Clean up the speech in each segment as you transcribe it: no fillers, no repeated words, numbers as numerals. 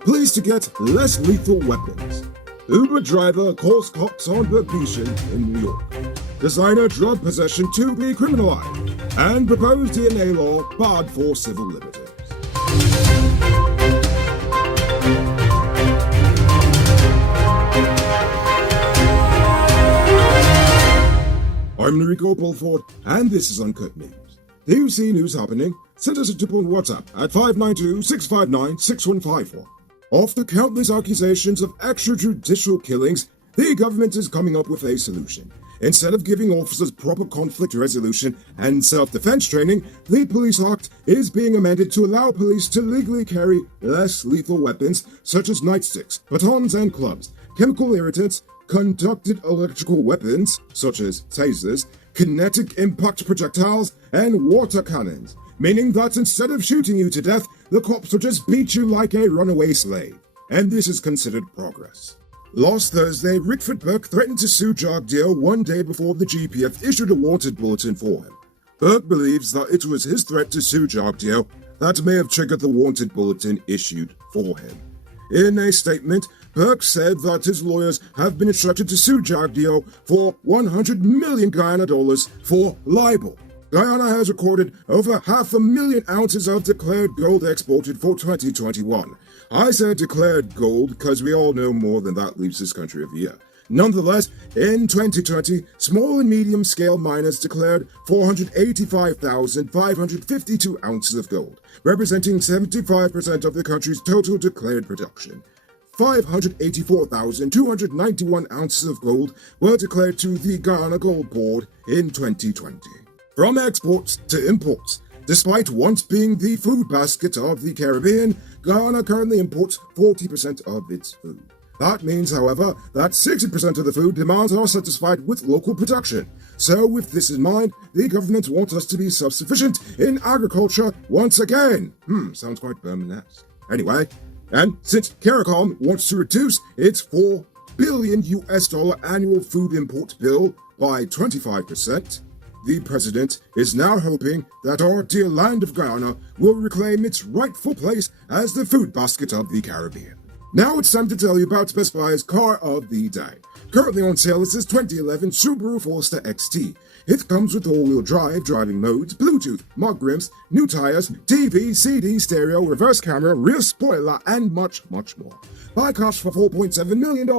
Police to get less lethal weapons. Uber driver calls cops on prohibition in New York. Designer drug possession to be criminalized. And proposed DNA law barred for civil liberties. I'm Enrico Bulford, and this is Uncut News. Do you see news happening? Send us a tip on WhatsApp at 592-659-6154. After countless accusations of extrajudicial killings, the government is coming up with a solution. Instead of giving officers proper conflict resolution and self-defense training, the Police Act is being amended to allow police to legally carry less lethal weapons such as nightsticks, batons and clubs, chemical irritants, conducted electrical weapons such as tasers, kinetic impact projectiles, and water cannons, meaning that instead of shooting you to death, the cops will just beat you like a runaway slave. And this is considered progress. Last Thursday, Rickford Burke threatened to sue Jagdeo one day before the GPF issued a wanted bulletin for him. Burke believes that it was his threat to sue Jagdeo that may have triggered the wanted bulletin issued for him. In a statement, Burke said that his lawyers have been instructed to sue Jagdeo for $100 million Guyana dollars for libel. Guyana has recorded over 500,000 ounces of declared gold exported for 2021. I said declared gold because we all know more than that leaves this country every year. Nonetheless, in 2020, small and medium-scale miners declared 485,552 ounces of gold, representing 75% of the country's total declared production. 584,291 ounces of gold were declared to the Guyana Gold Board in 2020. From exports to imports, despite once being the food basket of the Caribbean, Guyana currently imports 40% of its food. That means, however, that 60% of the food demands are satisfied with local production. So with this in mind, the government wants us to be self-sufficient in agriculture once again. Sounds quite Burman-esque. Anyway, and since CARICOM wants to reduce its $4 billion annual food import bill by 25%, the president is now hoping that our dear land of Guyana will reclaim its rightful place as the food basket of the Caribbean. Now it's time to tell you about Best Buy's car of the day. Currently on sale is this 2011 Subaru Forester Xt. It comes with all-wheel drive, driving modes, Bluetooth, mud grips, new tires, TV, CD, stereo, reverse camera, rear spoiler, and much, much more. Buy cars for $4.7 million.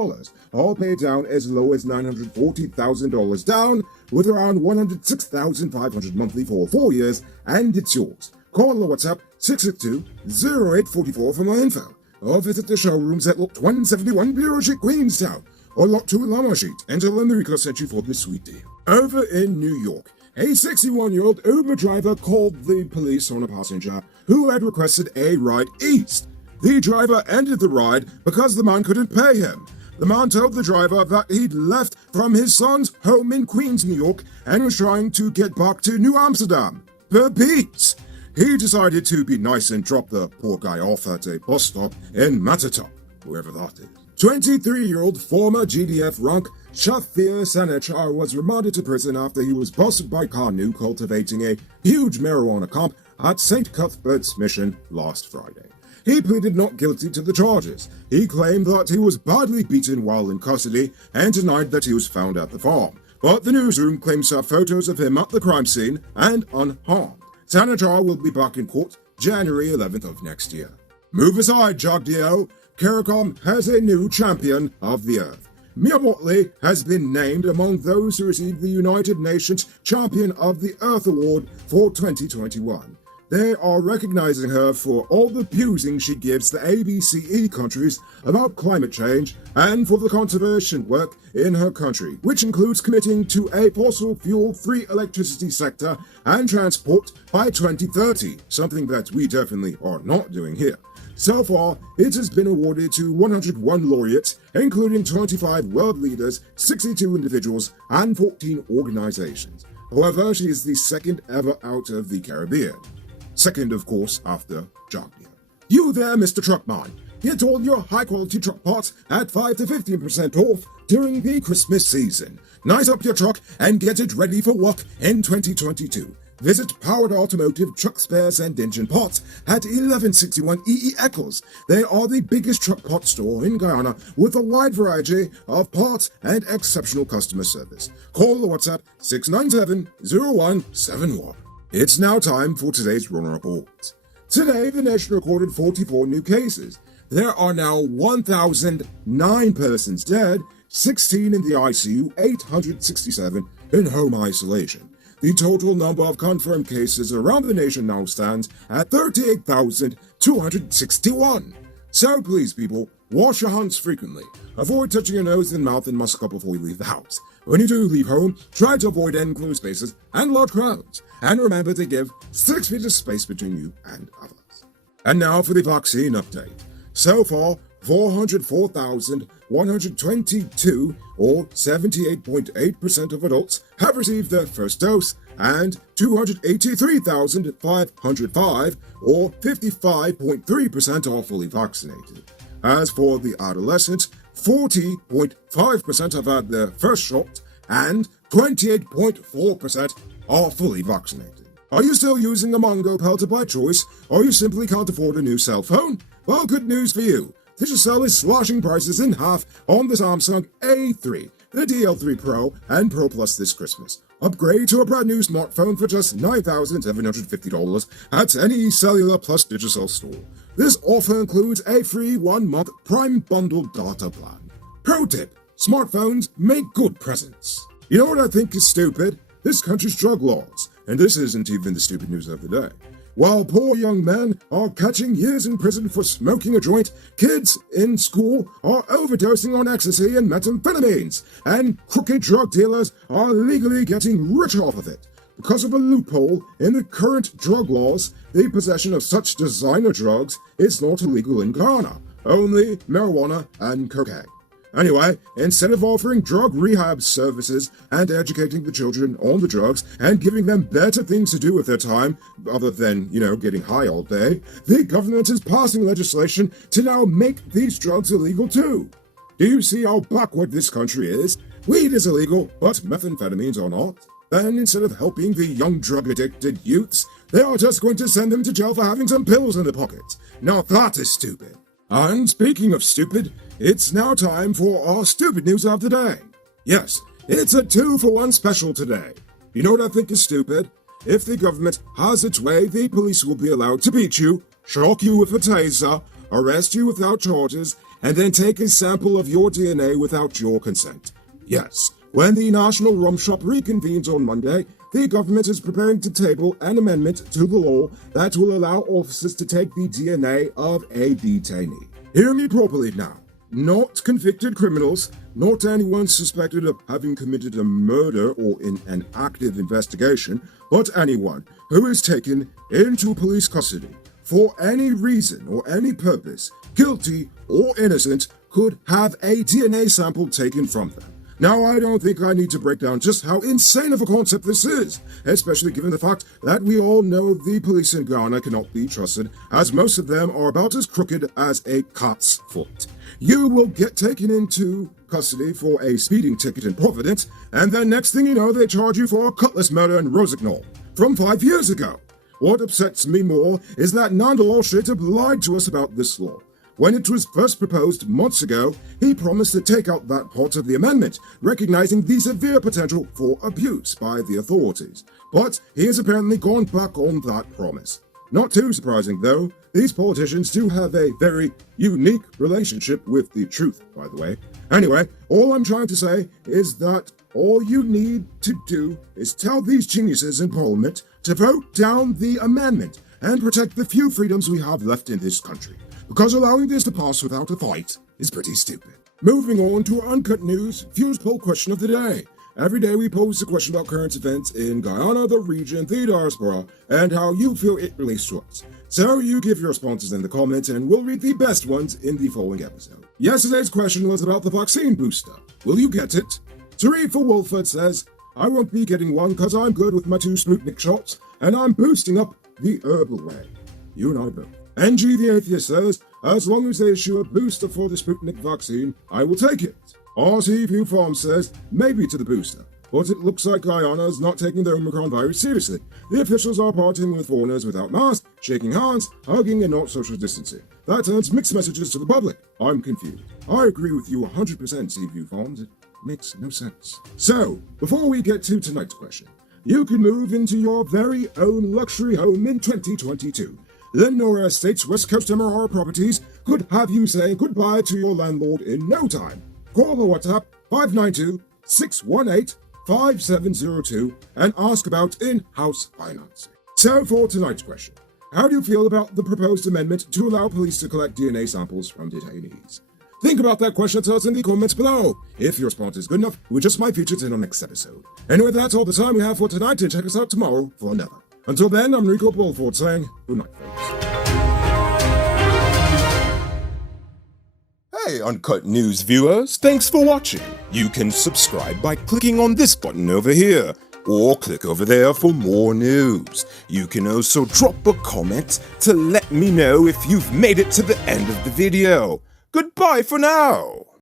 All paid down as low as $940,000 down, with around $106,500 monthly for 4 years, and it's yours. Call or WhatsApp 662-0844 for more info, or visit the showrooms at Lot 171 Bureau Street, Queenstown, or Lot 2 Lama Street, and tell them Enrico sent you for this sweet deal. Over in New York, a 61-year-old Uber driver called the police on a passenger who had requested a ride east. The driver ended the ride because the man couldn't pay him. The man told the driver that he'd left from his son's home in Queens, New York, and was trying to get back to New Amsterdam. Per beats! He decided to be nice and drop the poor guy off at a bus stop in Matatop, wherever that is. 23-year-old former GDF rank Shafir Sanechar was remanded to prison after he was busted by Kanu cultivating a huge marijuana camp at St. Cuthbert's Mission last Friday. He pleaded not guilty to the charges. He claimed that he was badly beaten while in custody and denied that he was found at the farm. But the newsroom claims to have photos of him at the crime scene and unharmed. Sanechar will be back in court January 11th of next year. Move aside, Jagdeo. CARICOM has a new champion of the earth. Mia Motley has been named among those who received the United Nations Champion of the Earth Award for 2021. They are recognizing her for all the abusing she gives the ABCE countries about climate change and for the conservation work in her country, which includes committing to a fossil fuel-free electricity sector and transport by 2030, something that we definitely are not doing here. So far, it has been awarded to 101 laureates, including 25 world leaders, 62 individuals, and 14 organizations. However, she is the second ever out of the Caribbean. Second, of course, after Jagdeo. You there, Mr. Truckman. Get all your high-quality truck parts at 5 to 15% off during the Christmas season. Nice up your truck and get it ready for work in 2022. Visit Powered Automotive Truck Spares and Engine Parts at 1161 EE Eccles. They are the biggest truck part store in Guyana with a wide variety of parts and exceptional customer service. Call or WhatsApp 697-0171. It's now time for today's Runner Report. Today, the nation recorded 44 new cases. There are now 1,009 persons dead, 16 in the ICU, 867 in home isolation. The total number of confirmed cases around the nation now stands at 38,261. So please, people, wash your hands frequently. Avoid touching your nose and mouth and musk up before you leave the house. When you do leave home, try to avoid enclosed spaces and large crowds. And remember to give 6 feet of space between you and others. And now for the vaccine update. So far, 404,122, or 78.8% of adults, have received their first dose, and 283,505, or 55.3%, are fully vaccinated. As for the adolescents, 40.5% have had their first shot, and 28.4% are fully vaccinated. Are you still using a Mongo Pelter by choice, or you simply can't afford a new cell phone? Well, good news for you. Digicel is slashing prices in half on the Samsung A3, the DL3 Pro, and Pro Plus this Christmas. Upgrade to a brand new smartphone for just $9,750 at any Cellular Plus Digicel store. This offer includes a free 1-month Prime Bundle data plan. Pro tip: smartphones make good presents. You know what I think is stupid? This country's drug laws. And this isn't even the stupid news of the day. While poor young men are catching years in prison for smoking a joint, kids in school are overdosing on ecstasy and methamphetamines, and crooked drug dealers are legally getting rich off of it. Because of a loophole in the current drug laws, the possession of such designer drugs is not illegal in Guyana, only marijuana and cocaine. Anyway, instead of offering drug rehab services and educating the children on the drugs and giving them better things to do with their time, other than, getting high all day, the government is passing legislation to now make these drugs illegal too. Do you see how backward this country is? Weed is illegal, but methamphetamines are not. Then instead of helping the young drug-addicted youths, they are just going to send them to jail for having some pills in their pockets. Now that is stupid. And speaking of stupid, it's now time for our stupid news of the day. Yes, it's a 2-for-1 special today. You know what I think is stupid? If the government has its way, the police will be allowed to beat you, shock you with a taser, arrest you without charges, and then take a sample of your DNA without your consent. Yes, when the National Rum Shop reconvenes on Monday, the government is preparing to table an amendment to the law that will allow officers to take the DNA of a detainee. Hear me properly now. Not convicted criminals, not anyone suspected of having committed a murder or in an active investigation, but anyone who is taken into police custody for any reason or any purpose, guilty or innocent, could have a DNA sample taken from them. Now, I don't think I need to break down just how insane of a concept this is, especially given the fact that we all know the police in Ghana cannot be trusted, as most of them are about as crooked as a cat's foot. You will get taken into custody for a speeding ticket in Providence, and then next thing you know, they charge you for a cutlass murder in Rosignol from 5 years ago. What upsets me more is that Nanda Straight-up lied to us about this law. When it was first proposed months ago, he promised to take out that part of the amendment, recognizing the severe potential for abuse by the authorities. But he has apparently gone back on that promise. Not too surprising, though. These politicians do have a very unique relationship with the truth, by the way. Anyway, all I'm trying to say is that all you need to do is tell these geniuses in Parliament to vote down the amendment and protect the few freedoms we have left in this country. Because allowing this to pass without a fight is pretty stupid. Moving on to our Uncut News Views Poll Question of the Day. Every day we pose a question about current events in Guyana, the region, the diaspora, and how you feel it relates to us. So you give your responses in the comments and we'll read the best ones in the following episode. Yesterday's question was about the vaccine booster. Will you get it? Tariq for Wolford says, I won't be getting one because I'm good with my 2 Sputnik shots and I'm boosting up the herbal way. You and I both. NG the Atheist says, as long as they issue a booster for the Sputnik vaccine, I will take it. RT View Farm says, maybe to the booster. but it looks like Guyana is not taking the Omicron virus seriously. The officials are partying with foreigners without masks, shaking hands, hugging, and not social distancing. That sends mixed messages to the public. I'm confused. I agree with you 100%, Seaview Farms. It makes no sense. So, before we get to tonight's question, you can move into your very own luxury home in 2022. Lenora Estates West Coast MRR Properties could have you saying goodbye to your landlord in no time. Call or WhatsApp 592-618-5702 and ask about in-house financing. So for tonight's question, how do you feel about the proposed amendment to allow police to collect DNA samples from detainees? Think about that question and tell us in the comments below. If your response is good enough, we just might feature it in our next episode. Anyway, that's all the time we have for tonight, and check us out tomorrow for another. Until then, I'm Rico Bulford saying good night, folks. Hey Uncut News viewers, thanks for watching. You can subscribe by clicking on this button over here, or click over there for more news. You can also drop a comment to let me know if you've made it to the end of the video. Goodbye for now.